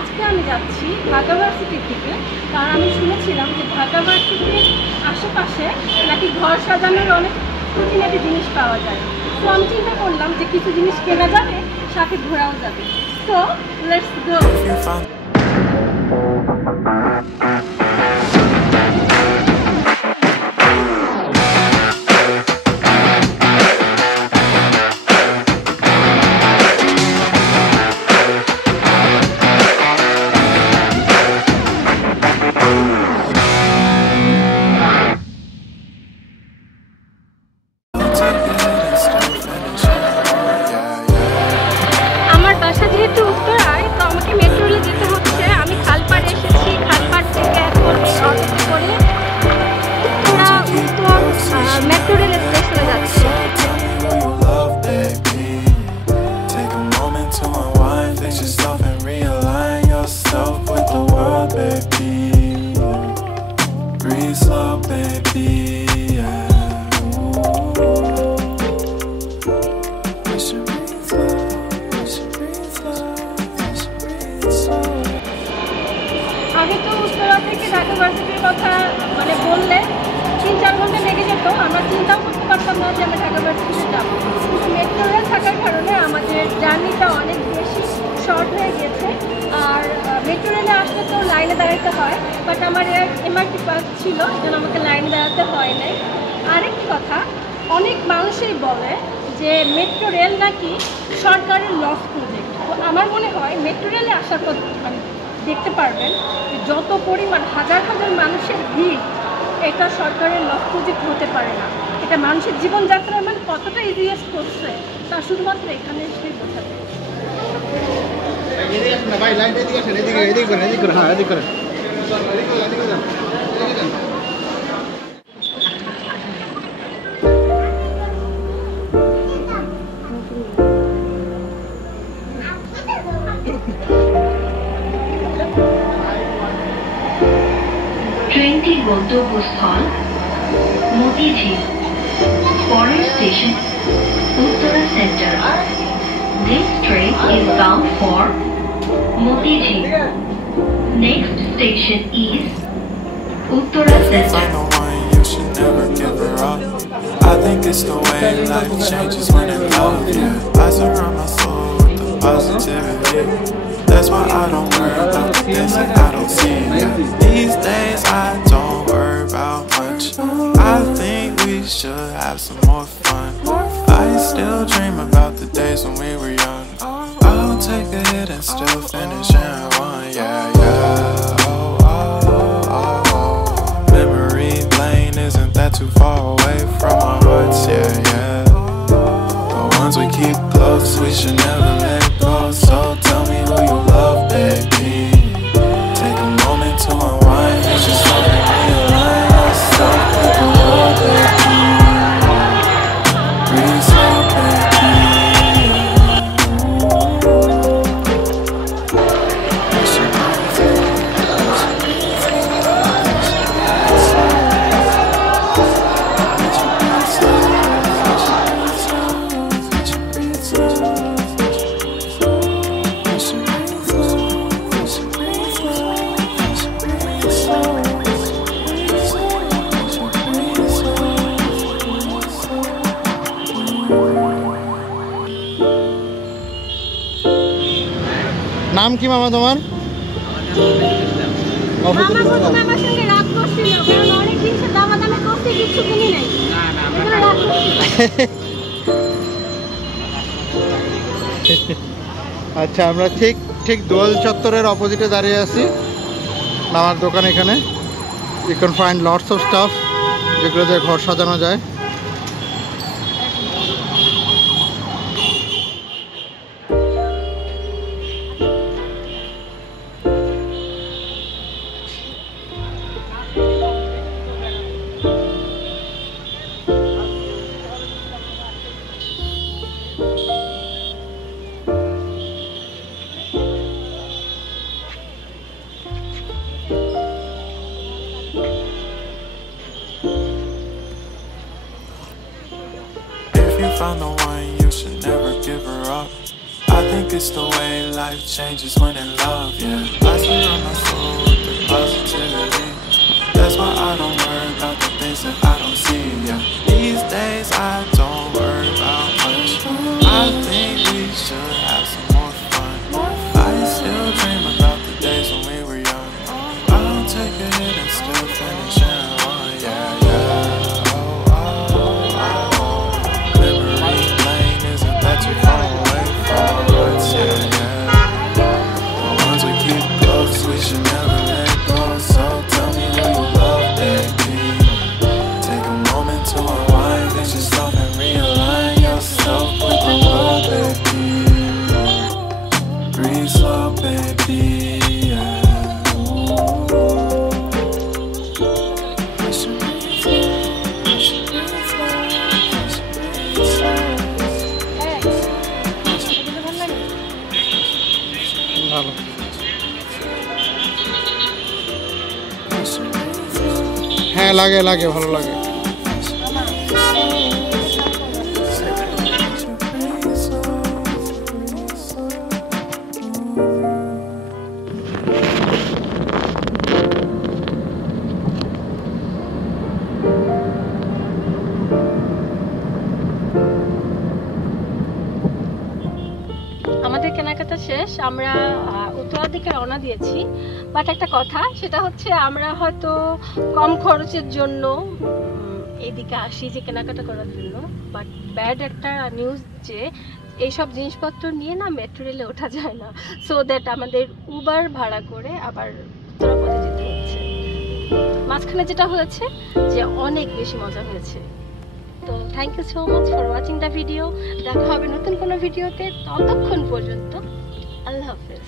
আজকে আমি যাচ্ছি ঢাকা ভার্সিটি থেকে, কারণ আমি শুনেছিলাম যে ঢাকা ভার্সিটির আশেপাশে নাকি ঘর সাজানোর অনেক খুঁটিনাটি জিনিস পাওয়া যায়। তো আমি চিন্তা করলাম যে কিছু জিনিস কেনা যাবে, সাথে ঘোরাও যাবে। তো লেটস গো। আমার বাসা যেহেতু উত্তরায়, তো আমাকে মেট্রো রেলে যেতে হচ্ছে। আমি খালপাড়ে এসেছি, খালপাড় থেকে এখন অটো করে উত্তর মেট্রো রেল স্টেশনে যাচ্ছি। আগে তো উত্তরা থেকে ঢাকা ভার্সিটির কথা বললে 3-4 ঘন্টা লেগে যেত। আমরা চিন্তাও করতে পারতাম না যে আমরা ঢাকা ভার্সিটিতে যাবো। কিন্তু মেট্রো রেল থাকার কারণে আমাদের জার্নিটা অনেক বেশি শর্ট হয়ে গেছে। আর মেট্রো রেলে আসলে তো লাইনে দাঁড়াতে হয়, বাট আমার এমআরটি পাস ছিল, যেন আমাকে লাইনে দাঁড়াতে হয় নাই। আরেকটি কথা, অনেক মানুষই বলে যে মেট্রো রেল নাকি সরকারের লস প্রজেক্ট। তো আমার মনে হয় মেট্রো রেলে আসার পর দেখতে পারবেন যে যত পরিমাণ হাজার হাজার মানুষের ভিড়, এটা সরকারের লস প্রজেক্ট হতে পারে না। এটা মানুষের জীবনযাত্রার কতটা ইজিয়েস্ট করছে তা শুধুমাত্র এখানে এসেই বোঝা যায়। ট্রেনটি গন্তব্যস্থল মতিঝিল, পরের স্টেশন Uttara centre. This train is bound for Motijheel. Next station is Uttara Center. You should never give her up. I think it's the way life changes when in love. Yeah, I surround my soul with the positivity. That's why I don't worry about the things that I don't see. Yeah. These days I don't worry about much. I think we should have some more fun. I still dream about the days when we were young. I'll take a hit and still finish in one. Yeah, yeah. Oh, oh, oh, oh. Memory lane isn't that too far away from our hearts. Yeah, yeah. But once we keep close, we should never let go. So tell me who you love, baby. Take a moment to unwind. It's just so that realign yourself with the world, baby. Breathe slow, baby. নাম কি মামা তোমার? মামা প্রথমে আমার সঙ্গে রাগ করছিল, কারণ অনেক জিনিস দামাদামি করতে কিছু কিনি নাই। রাগ আচ্ছা, আমরা ঠিক দোল চত্বরের অপোজিটে দাঁড়িয়ে আছি। মামার দোকান এখানে। You can find lots of stuff যেগুলো দিয়ে ঘর সাজানো যায়। Found the one, you should never give her up. I think it's the way life changes when in love, yeah. I surround my soul with the positivity. That's why I don't worry about the things that I don't see, yeah. These days I don't worry about much. I think we should have some more fun. I still dream about the days when we were young. I'll take a hit and still finish in one, yeah, yeah. Oh, oh, oh. Memory lane isn't that too far away from our hearts, yeah, yeah. The ones we keep close, we should never let go. So tell me who you love, baby. Take a moment to unwind, fix yourself and realign yourself with the world, baby. Breathe slow, baby, yeah. ভালো। হ্যাঁ লাগে লাগে ভালো লাগে। আমাদের কেনাকাটা শেষ, আমরা উত্তরার দিকে রওনা দিয়েছি। বাট একটা কথা, সেটা হচ্ছে আমরা হয়তো কম খরচের জন্য এইদিকে আসি যে কেনাকাটা করার জন্য, বাট ব্যাড একটা নিউজ যে এইসব জিনিসপত্র নিয়ে না মেট্রো রেলে ওঠা যায় না। সো দ্যাট আমাদের উবার ভাড়া করে আবার উত্তরাপথে যেতে হচ্ছে। মাঝখানে যেটা হয়েছে যে অনেক বেশি মজা হয়েছে। তো thank you so much for watching the video. দেখা হবে নতুন কোনো ভিডিওতে, ততক্ষণ পর্যন্ত আল্লাহ হাফেজ।